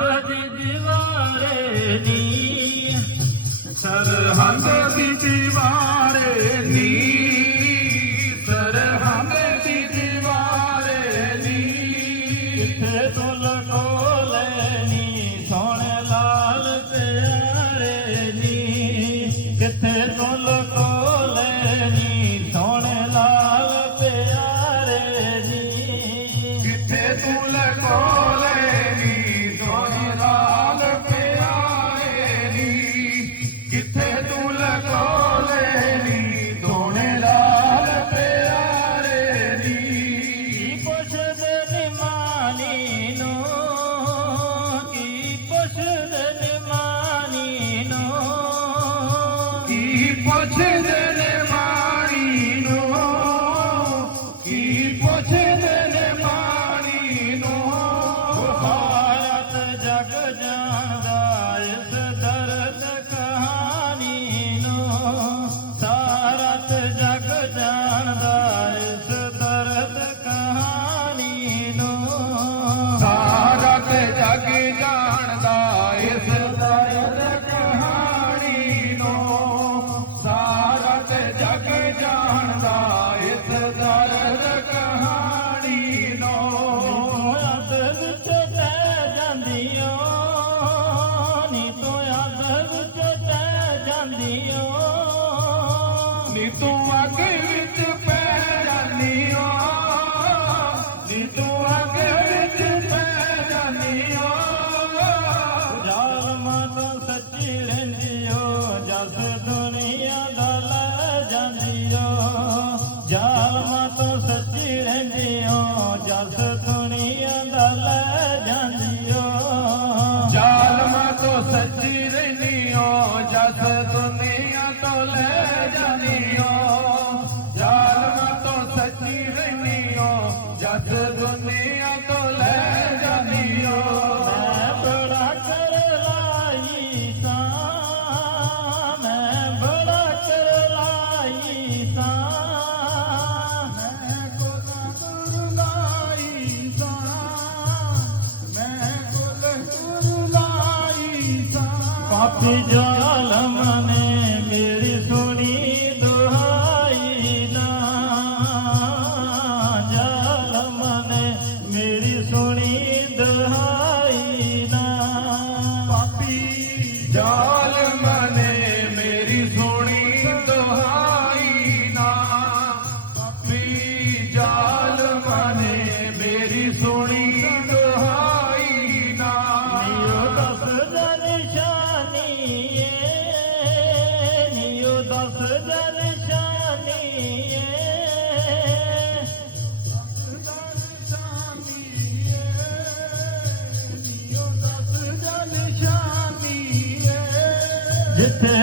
ਸਰਹੰਦ ਦੀਵਾਰੇ ਨੀ ਸਰਹੰਦ ਦੀ ਦੀਵਾਰੇ ਨੀ ਸਰਹੰਦ ਦੀ ਦੀਵਾਰੇ ਨੀ ਕਿੱਥੇ ਤੋਂ ਲਟੋ ਲੈਣੀ ਸੋਹਣੇ ਲਾਲ ਪਿਆਰੇ ਨੀ। ਕਿੱਥੇ ਤੋਂ ਲਟੋ ਲੈਣੀ ਸੋਹਣੇ ਲਾਲ ਪਿਆਰੇ ਨੀ। ਕਿੱਥੇ ਤੂੰ ਲਟੋ করছে આપી જાલ મને This.